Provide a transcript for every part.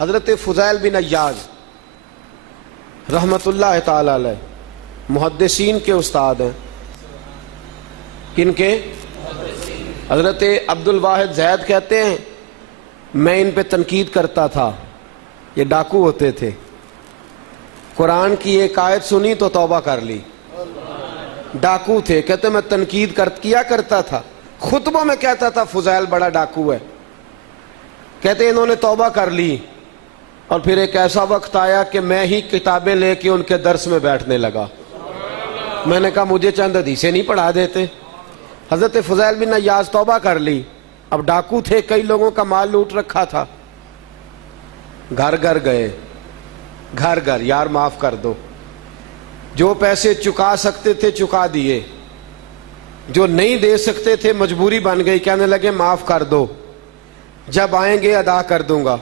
حضرت فضیل بن عیاض رحمت اللہ تعالی علیہ محدثین کے استاد ہیں. کن کے؟ حضرت عبد الواحد زید کہتے ہیں میں ان پہ تنقید کرتا تھا، یہ ڈاکو ہوتے تھے، قرآن کی ایک آیت سنی تو توبہ کر لی. ڈاکو تھے، کہتے میں تنقید کیا کرتا تھا، خطبوں میں کہتا تھا فضیل بڑا ڈاکو ہے. کہتے انہوں نے توبہ کر لی اور پھر ایک ایسا وقت آیا کہ میں ہی کتابیں لے کے ان کے درس میں بیٹھنے لگا. میں نے کہا مجھے چند حدیثیں نہیں پڑھا دیتے. حضرت فضیل بن عیاض توبہ کر لی. اب ڈاکو تھے، کئی لوگوں کا مال لوٹ رکھا تھا، گھر گھر گئے، گھر گھر یار معاف کر دو. جو پیسے چکا سکتے تھے چکا دیے، جو نہیں دے سکتے تھے مجبوری بن گئی، کہنے لگے معاف کر دو، جب آئیں گے ادا کر دوں گا.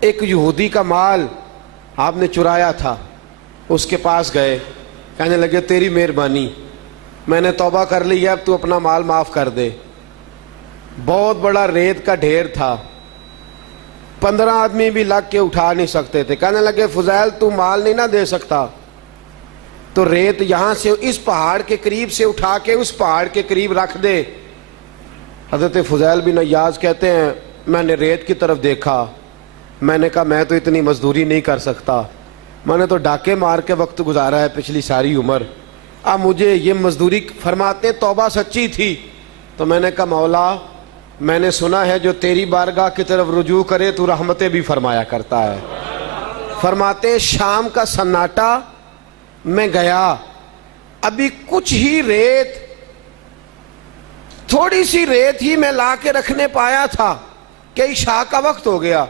ایک یہودی کا مال آپ نے چرایا تھا، اس کے پاس گئے، کہنے لگے تیری مہربانی، میں نے توبہ کر لی ہے، اب تو اپنا مال معاف کر دے. بہت بڑا ریت کا ڈھیر تھا، 15 آدمی بھی لگ کے اٹھا نہیں سکتے تھے. کہنے لگے فضیل تو مال نہیں نہ دے سکتا تو ریت یہاں سے اس پہاڑ کے قریب سے اٹھا کے اس پہاڑ کے قریب رکھ دے. حضرت فضیل بن عیاض کہتے ہیں میں نے ریت کی طرف دیکھا، میں نے کہا میں تو اتنی مزدوری نہیں کر سکتا، میں نے تو ڈاکے مار کے وقت گزارا ہے پچھلی ساری عمر، اب مجھے یہ مزدوری. فرماتے توبہ سچی تھی تو میں نے کہا مولا میں نے سنا ہے جو تیری بارگاہ کی طرف رجوع کرے تو رحمتیں بھی فرمایا کرتا ہے. فرماتے شام کا سناٹا، میں گیا، ابھی کچھ ہی ریت، تھوڑی سی ریت ہی میں لا کے رکھنے پایا تھا کہ عشاء کا وقت ہو گیا.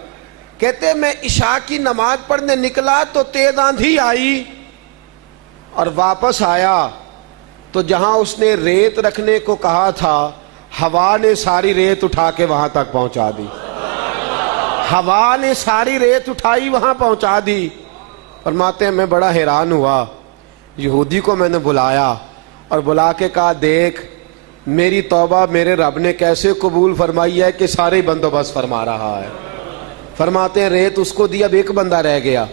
کہتے میں عشاء کی نماز پڑھنے نکلا تو تیز آندھی آئی اور واپس آیا تو جہاں اس نے ریت رکھنے کو کہا تھا ہوا نے ساری ریت اٹھا کے وہاں تک پہنچا دی. ہوا نے ساری ریت اٹھائی وہاں پہنچا دی. فرماتے ہیں میں بڑا حیران ہوا. یہودی کو میں نے بلایا اور بلا کے کہا دیکھ میری توبہ میرے رب نے کیسے قبول فرمائی ہے کہ سارے بندوبست فرما رہا ہے. فرماتے ہیں ریت اس کو دی، اب ایک بندہ رہ گیا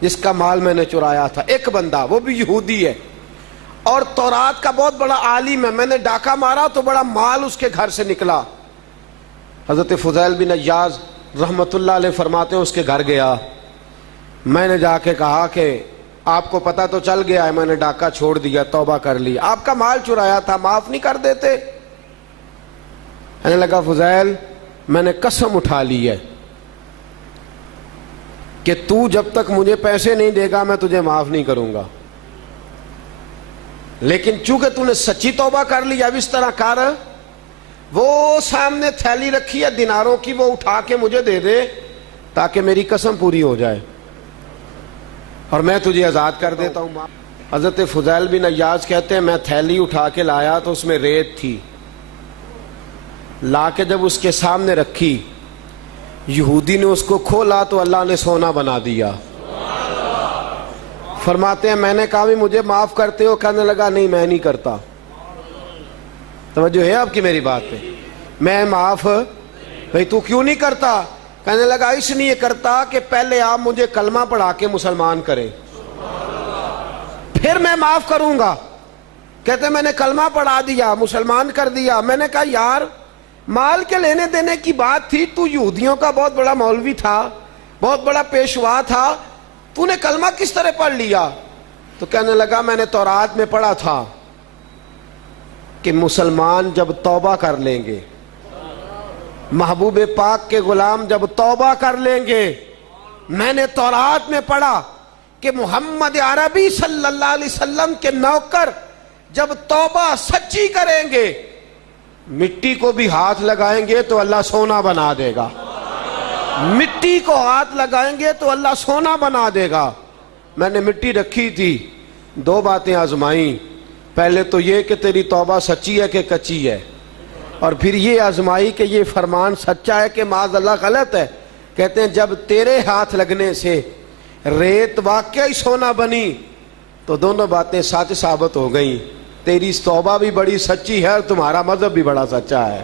جس کا مال میں نے چرایا تھا، ایک بندہ، وہ بھی یہودی ہے اور تورات کا بہت بڑا عالم ہے. میں نے ڈاکہ مارا تو بڑا مال اس کے گھر سے نکلا. حضرت فضیل بن عیاض رحمت اللہ علیہ فرماتے ہیں اس کے گھر گیا، میں نے جا کے کہا کہ آپ کو پتہ تو چل گیا ہے میں نے ڈاکہ چھوڑ دیا، توبہ کر لی، آپ کا مال چرایا تھا، معاف نہیں کر دیتے؟ کہنے لگا فضیل میں نے قسم اٹھا لی ہے کہ تو جب تک مجھے پیسے نہیں دے گا میں تجھے معاف نہیں کروں گا، لیکن چونکہ تو نے سچی توبہ کر لی اب اس طرح کر، وہ سامنے تھیلی رکھی ہے دیناروں کی، وہ اٹھا کے مجھے دے دے تاکہ میری قسم پوری ہو جائے اور میں تجھے آزاد کر دیتا ہوں. حضرت فضیل بن عیاض کہتے ہیں میں تھیلی اٹھا کے لایا تو اس میں ریت تھی، لا کے جب اس کے سامنے رکھی یہودی نے اس کو کھولا تو اللہ نے سونا بنا دیا. فرماتے ہیں میں نے کہا بھی مجھے معاف کرتے ہو؟ کہنے لگا نہیں میں نہیں کرتا. توجہ ہے آپ کی میری بات پہ؟ میں معاف بھئی تو کیوں نہیں کرتا؟ کہنے لگا اس لیے کرتا کہ پہلے آپ مجھے کلمہ پڑھا کے مسلمان کریں پھر میں معاف کروں گا. کہتے میں نے کلمہ پڑھا دیا، مسلمان کر دیا. میں نے کہا یار مال کے لینے دینے کی بات تھی، تو یہودیوں کا بہت بڑا مولوی تھا، بہت بڑا پیشوا تھا، تو نے کلمہ کس طرح پڑھ لیا؟ تو کہنے لگا میں نے تورات میں پڑھا تھا کہ مسلمان جب توبہ کر لیں گے، محبوب پاک کے غلام جب توبہ کر لیں گے، میں نے تورات میں پڑھا کہ محمد عربی صلی اللہ علیہ وسلم کے نوکر جب توبہ سچی کریں گے مٹی کو بھی ہاتھ لگائیں گے تو اللہ سونا بنا دے گا. مٹی کو ہاتھ لگائیں گے تو اللہ سونا بنا دے گا. میں نے مٹی رکھی تھی، 2 باتیں آزمائیں. پہلے تو یہ کہ تیری توبہ سچی ہے کہ کچی ہے، اور پھر یہ آزمائی کہ یہ فرمان سچا ہے کہ معاذ اللہ غلط ہے. کہتے ہیں جب تیرے ہاتھ لگنے سے ریت واقعی سونا بنی تو دونوں باتیں سچ ثابت ہو گئیں. تیری توبہ بھی بڑی سچی ہے اور تمہارا مذہب بھی بڑا سچا ہے.